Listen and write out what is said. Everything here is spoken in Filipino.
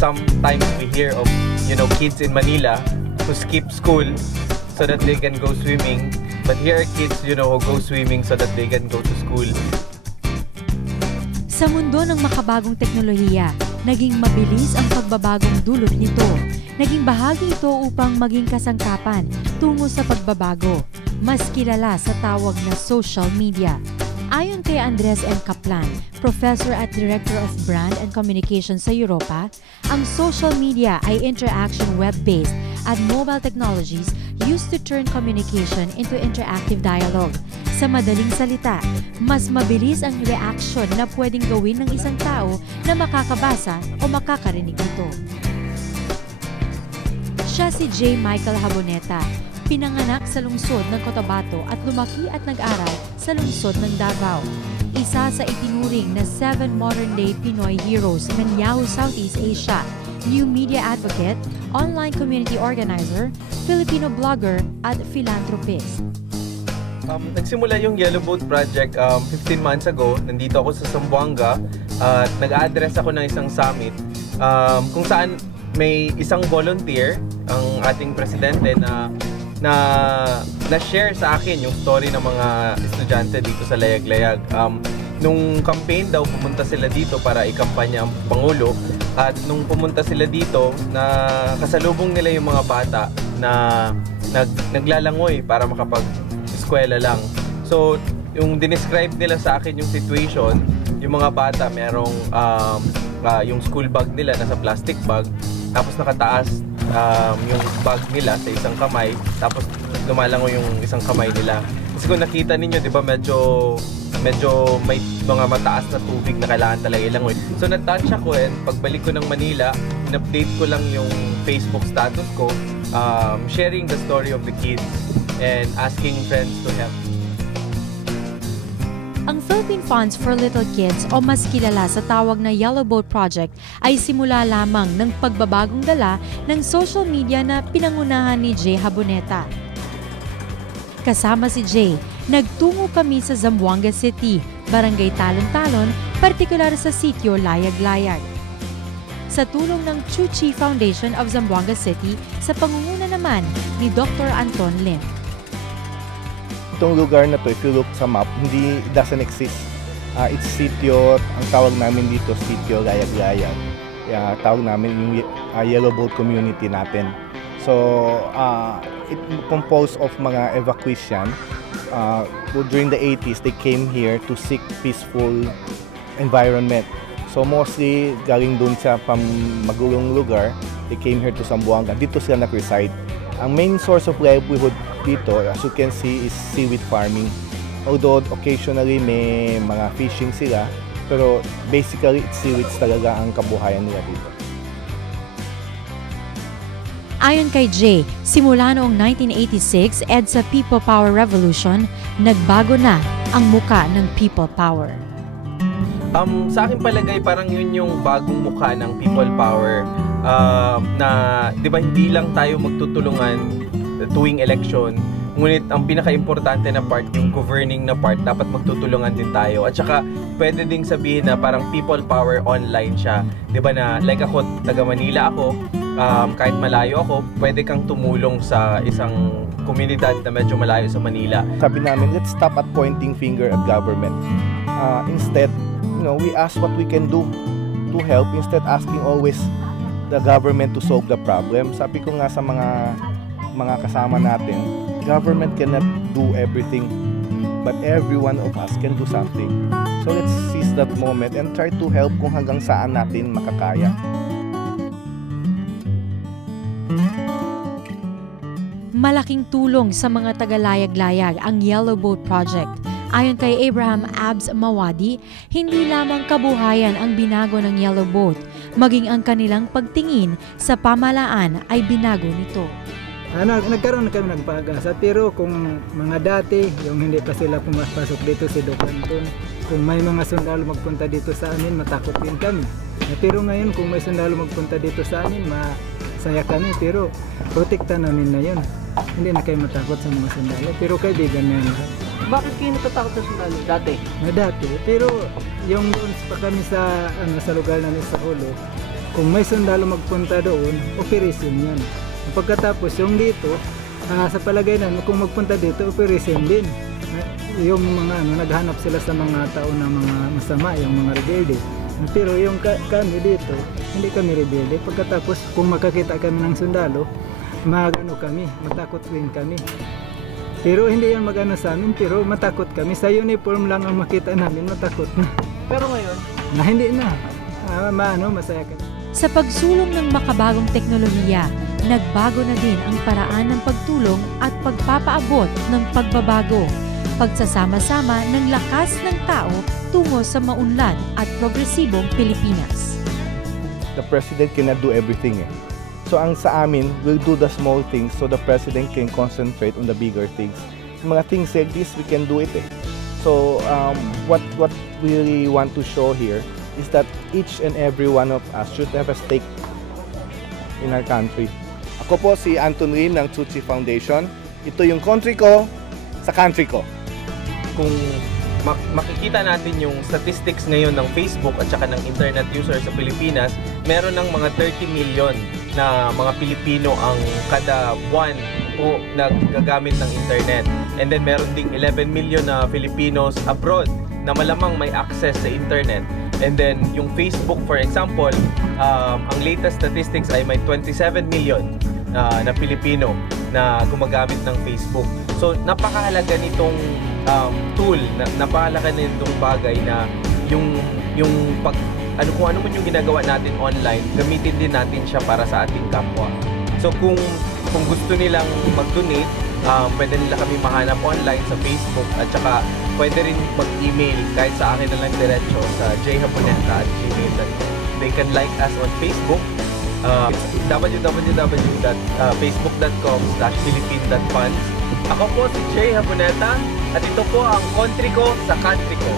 Sometimes we hear of, kids in Manila who skip school so that they can go swimming. But here are kids, who go swimming so that they can go to school. Sa mundo ng makabagong teknolohiya, naging mabilis ang pagbabagong dulot nito. Naging bahagi ito upang maging kasangkapan tungo sa pagbabago, mas kilala sa tawag na social media. Ayon kay Andres M. Kaplan, Professor at Director of Brand and Communication sa Europa, ang social media ay interaction web-based at mobile technologies used to turn communication into interactive dialogue. Sa madaling salita, mas mabilis ang reaction na pwedeng gawin ng isang tao na makakabasa o makakarinig nito. Siya si J. Michael Haboneta, pinanganak sa lungsod ng Cotabato at lumaki at nag-aral sa lungsod ng Davao. Isa sa itinuring na 7 modern-day Pinoy heroes ng Yahoo Southeast Asia, new media advocate, online community organizer, Filipino blogger at philanthropist. Nagsimula yung Yellow Boat Project 15 months ago. Nandito ako sa Zamboanga at nag-a-address ako ng isang summit kung saan may isang volunteer, ang ating presidente, na share sa akin yung story ng mga estudyante dito sa Layag-Layag. Nung campaign daw, pumunta sila dito para ikampanya ang Pangulo. At nung pumunta sila dito, kasalubong nila yung mga bata na naglalangoy para makapag-eskwela lang. So, yung dinescribe nila sa akin yung situation, yung mga bata merong yung school bag nila nasa plastic bag, tapos nakataas yung bag nila sa isang kamay, tapos lumalangoy yung isang kamay nila. Kasi kung nakita ninyo, di ba, medyo may mga mataas na tubig na kailangan talaga ilangoy. So na-touch ako, and pagbalik ko ng Manila, in-update ko lang yung Facebook status ko, sharing the story of the kids and asking friends to help. Ang Philippine Funds for Little Kids o mas kilala sa tawag na Yellow Boat Project ay simula lamang ng pagbabagong dala ng social media na pinangunahan ni Jay Haboneta. Kasama si Jay, nagtungo kami sa Zamboanga City, Barangay Talon-Talon, partikular sa sitio Layag-Layag. Sa tulong ng Chuchi Foundation of Zamboanga City, sa pangunguna naman ni Dr. Anton Lim. Itong lugar na to, if you look sa map, it doesn't exist. It's sitio, ang tawag namin dito, sitio Layag-Layag. Tawag namin yung Yellow Boat community natin. So, it composed of mga evacuation. During the 80s, they came here to seek peaceful environment. So mostly, galing dun sa magulong lugar, they came here to Zamboanga. Dito sila nag-reside. Ang main source of livelihood dito, as you can see, is seaweed farming. Although occasionally may mga fishing sila, pero basically, seaweeds talaga ang kabuhayan nila dito. Ayon kay Jay, simula noong 1986 EDSA People Power Revolution, nagbago na ang muka ng People Power. Sa akin palagay, parang yun yung bagong mukha ng People Power, na di ba hindi lang tayo magtutulungan tuwing election, ngunit ang pinaka-importante na part, yung governing na part, dapat magtutulungan din tayo. At saka pwede ding sabihin na parang People Power online siya. Di ba na, like ako, taga Manila ako, kahit malayo ako, pwede kang tumulong sa isang komunidad na medyo malayo sa Manila. Sabi namin, let's stop at pointing finger at government. Instead, we ask what we can do to help, instead asking always the government to solve the problem. Sabi ko nga sa mga kasama natin, government cannot do everything, but every one of us can do something. So let's seize that moment and try to help kung hanggang saan natin makakaya. Malaking tulong sa mga taga-Layag-Layag ang Yellow Boat Project. Ayon kay Abraham Abs Mawadi, hindi lamang kabuhayan ang binago ng Yellow Boat, maging ang kanilang pagtingin sa pamahalaan ay binago nito. Nagkaroon na kami ng pag-asa, pero kung mga dati, yung hindi pa sila pumapasok dito si Doc Anton, kung may mga sundalo magpunta dito sa amin, matakot din kami. Pero ngayon, kung may sundalo magpunta dito sa amin, masaya kami, pero protekta namin na yun. Hindi na kayo matakot sa mga sundalo, pero kaibigan na yun. Bakit kayo natatakot sa sundalo dati? Dati, pero yung doon pa kami sa lugar namin sa Hulo, kung may sundalo magpunta doon, operation yan. Pagkatapos yung dito, sa palagay namin, kung magpunta dito, operation din. Yung mga naghanap sila sa mga tao na mga masama, yung mga rebelde. Pero yung kami dito, hindi kami rebelde. Pagkatapos, kung makakita kami ng sundalo, kami, matakot rin kami. Pero hindi yan magano sa amin, pero matakot kami. Sa uniform lang ang makita namin, matakot na. Pero ngayon, Hindi na. Masaya kami. Sa pagsulong ng makabagong teknolohiya, nagbago na din ang paraan ng pagtulong at pagpapaabot ng pagbabago. Pagsasama-sama ng lakas ng tao tungo sa maunlad at progresibong Pilipinas. The president cannot do everything. So ang sa amin, we'll do the small things so the president can concentrate on the bigger things. Mga things like this, we can do it. So what we really want to show here is that each and every one of us should have a stake in our country. Ako po si Anton Rin ng Tzu Chi Foundation. Ito yung country ko sa country ko. Kung makikita natin yung statistics ngayon ng Facebook at saka ng internet user sa Pilipinas, meron ng mga 30 million na mga Pilipino ang kada buwan po nagagamit ng internet. And then meron ding 11 million na Filipinos abroad na malamang may access sa internet. And then yung Facebook, for example, ang latest statistics ay may 27 million na Pilipino na gumagamit ng Facebook. So napakahalaga nitong tool, napakahalaga nitong bagay na yung pag kung ano man yung ginagawa natin online, gamitin din natin siya para sa ating kapwa. So kung gusto nilang mag-donate, pwede nila kami mahanap online sa Facebook at saka pwede rin mag-email kahit sa akin na lang diretso sa jhaponeta@gmail.com. They can like us on Facebook. It's www.facebook.com/philippine.funds. Ako po si Jay Haponeta at ito po ang country ko sa country ko.